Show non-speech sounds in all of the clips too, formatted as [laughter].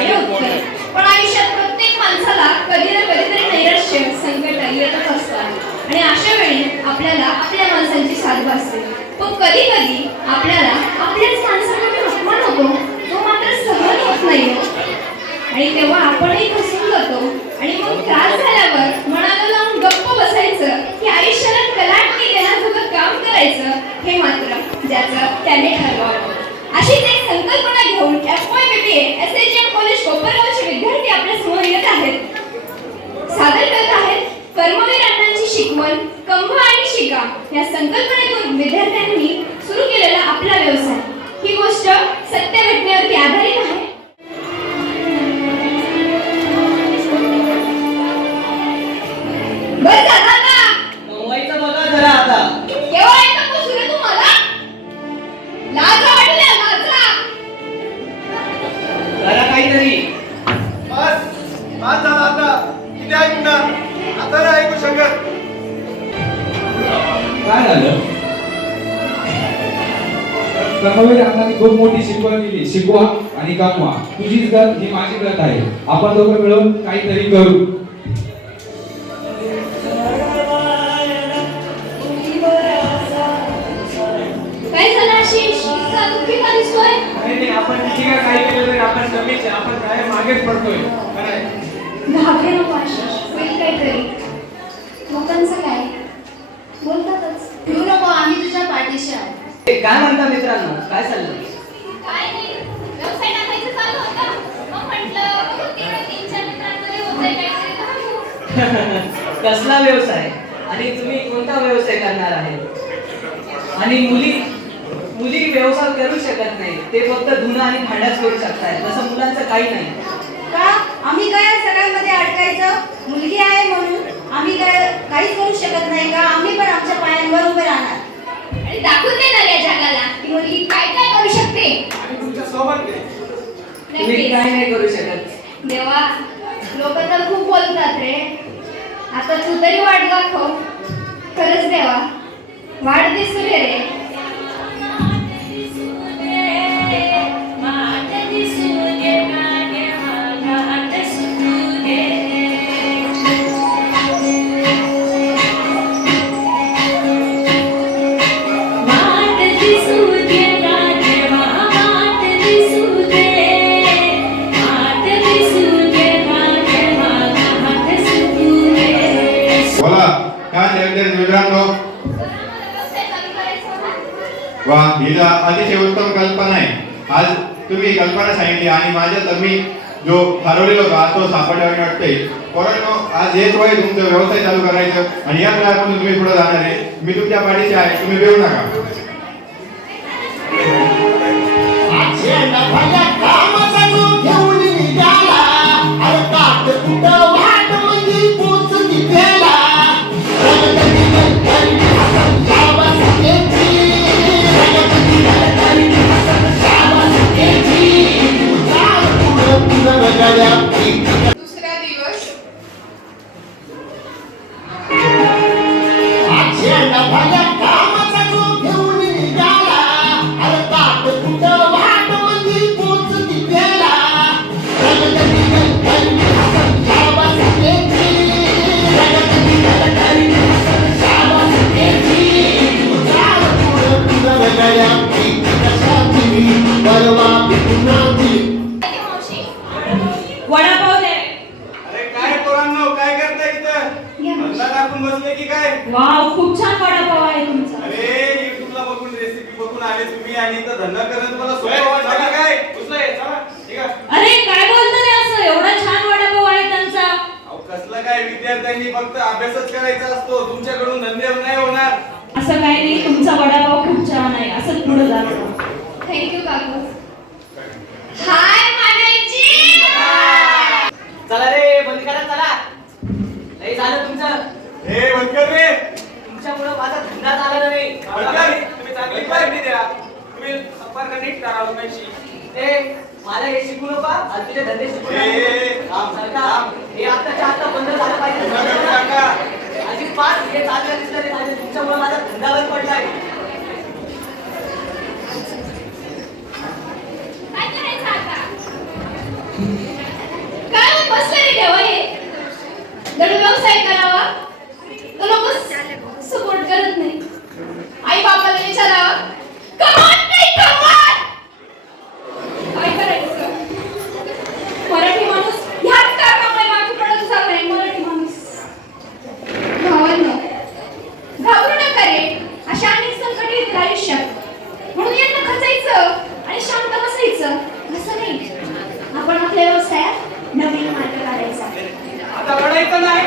पण आयुष्यात प्रत्येक माणसाला कधी ना कधीतरी नैराश्य संकट येतच असतात आणि अशा वेळी आपल्याला आपल्या माणसांची साथ भासते. पण कधी कधी आपल्याला संकल्पनेतून विद्यार्थ्यांनी सुरू केलेला आपला व्यवसाय. ही गोष्ट सत्य घटनेवरती आधारित आहे. बस झाला का कर्मवीर अण्णांनी खूप मोठी शिकवण दिली. शिकवा आणि कमवा. तुझीच गत ही माझी गत आहे. आपण दोघं मिळून काहीतरी करू. आपण किती काय काही केलं तरी आपण कमीच आहे. आपण काय मागेच पडतोय काय घाबरे नको आशिष होईल काहीतरी लोकांचं काय बोलतातच भिऊ नको आम्ही तुझ्या पाठीशी आहे ए, काय म्हणता मित्रांनो काय चाललं काय नाही व्यवसाय टाकायचं चालू होता मग म्हटलं बघू तिकडे तीन चार मित्रांमध्ये होतंय काहीतरी धाडू. [laughs] कसला व्यवसाय? आणि तुम्ही कोणता व्यवसाय करणार आहे? आणि मुली मुली व्यवसाय करू शकत नाही. ते फक्त धुणं आणि भांड्याच करू शकतात तसं मुलांचं काही नाही. का? आम्ही काय सगळ्यामध्ये अडकायचं? मुलगी आहे म्हणून आम्ही काय काहीच करू शकत नाही का? आम्ही पण आमच्या पायांवर उभे राहणार आणि दाखवून देणार या जगाला की मुलगी काय काय करू शकते आणि तुमच्या सोबत. तुम्ही. काय नाही करू शकत देवा लोक तर खूप बोलतात रे आता तू तरी वाट दाखव खरंच देवा वाट दिसू रे अतिशय उत्तम कल्पना आहे. आज तुम्ही कल्पना सांगितली आणि माझ्या तुम्ही मी जो हरवलेलो होता आज तो परंतु आज हेच वय तुमचं व्यवसाय चालू करायचं आणि या वेळापासून तुम्ही पुढे जाणार आहे. मी तुमच्या पाठीशी आहे तुम्ही देऊ नका. बसले की काय? वाव खूप छान वडापाव आहे तुमचा. अरे युट्यूबला बघून रेसिपी बघून आले तुम्ही आणि इथं धंदा करणं तुम्हाला सोपं वाटलं का काय? उचलंय, चला, ठीक आहे. अरे काय बोलतो रे असं? एवढा छान वडापाव आहे त्यांचा. अहो, कसलं काय? विद्यार्थ्यांनी फक्त अभ्यासच करायचा असतो. तुमच्याकडून धंदे नाही होणार. असं काही नाही तुमचा वडापाव खूप छान आहे. असंच पुढे जातो थँक्यू काकू. हाय मानायची चला रे बंद करा चला. नाही झालं तुमचं. हे रे. तुमच्यामुळं माझा धंदा चालला नाही. तुम्ही चांगली द्या. तुम्ही संपर्क नीट करा लोकांशी. ए मला हे शिकू नका. आणि तुझे धंदे शिकू नका. सरकार. हे आत्ताच्या आत्ता बंद झालं पाहिजे. अजिबात हे चाललं दिसलं नाही. तुमच्यामुळे माझा धंदा बंद पडलाय काय करायचं आता काय मग बसले रे तेव्हा हे धड व्यवसाय करावा तो लोक सपोर्ट करत नाही आई बापाला विचारावा कमवत नाही कमवत काय करायचं मराठी माणूस ह्याच कारणामुळे मागे पडत चाललाय मराठी माणूस भावांनो घाबरू नका रे अशा अनेक संकट येतील आयुष्यात म्हणून यांना खचायचं आणि शांत बसायचं असं नाही आपण आपल्या व्यवसायात नवीन मार्ग काढायचा. आता रडायचं नाही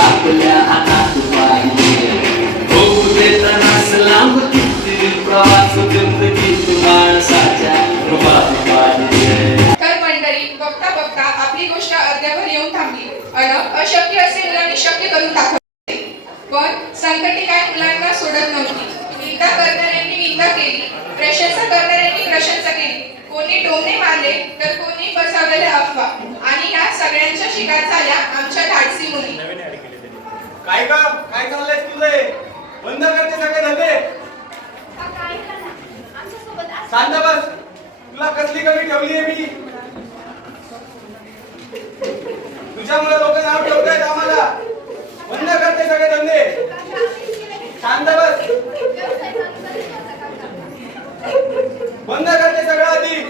आपल्या हातात होऊ लांब किती प्रवास जिंदगी माणसाच्या तर मंडळी बघता बघता आपली गोष्ट अद्यावर येऊन थांबली. अन अशक्य असे मुलांनी शक्य करून दाखवले पण संकटी काय मुलांना सोडत नव्हती. निंदा करणाऱ्यांनी निंदा केली. प्रशंसा करणाऱ्यांनी प्रशंसा केली कोणी टोमणे मारले तर कोणी बसवलेल्या अफवा. आणि ह्या सगळ्यांच्या शिकार झाल्या आमच्या धाडसी मुली. काय का काय चाललंय तुझे बंद करते सगळे धंदे. शांत बस. तुला कसली कमी ठेवली आहे मी? तुझ्यामुळे लोक नाव ठेवतायत आम्हाला. बंद करते सगळे धंदे. शांत बस. बंद करते सगळं आधी.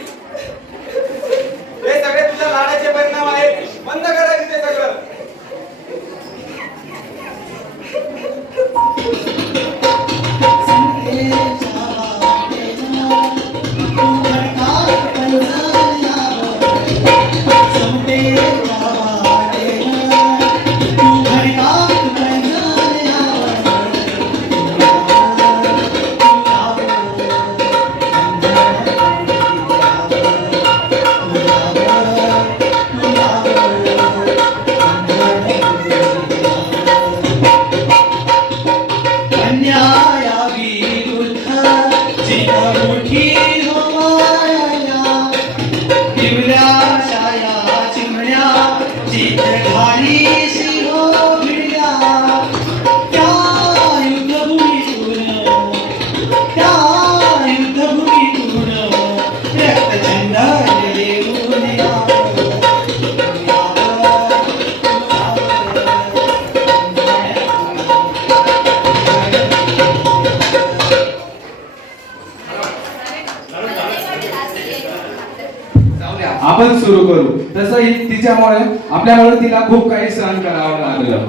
सुरू करू. तसंही तिच्यामुळे आपल्यामुळे तिला खूप काही सहन करावं लागलं.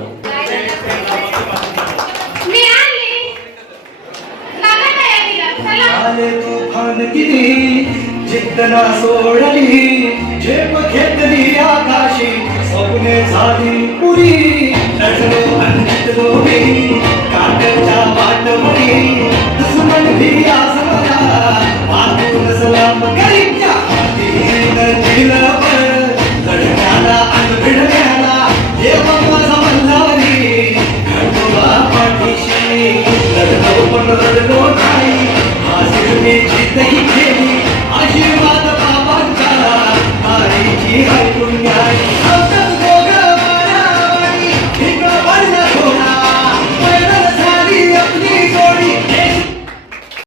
जिद्दना सोडली झेप घेतली आकाशी स्वप्ने झाली पुरी लढलो वाटवरी दुश्मन भी आसमला माझा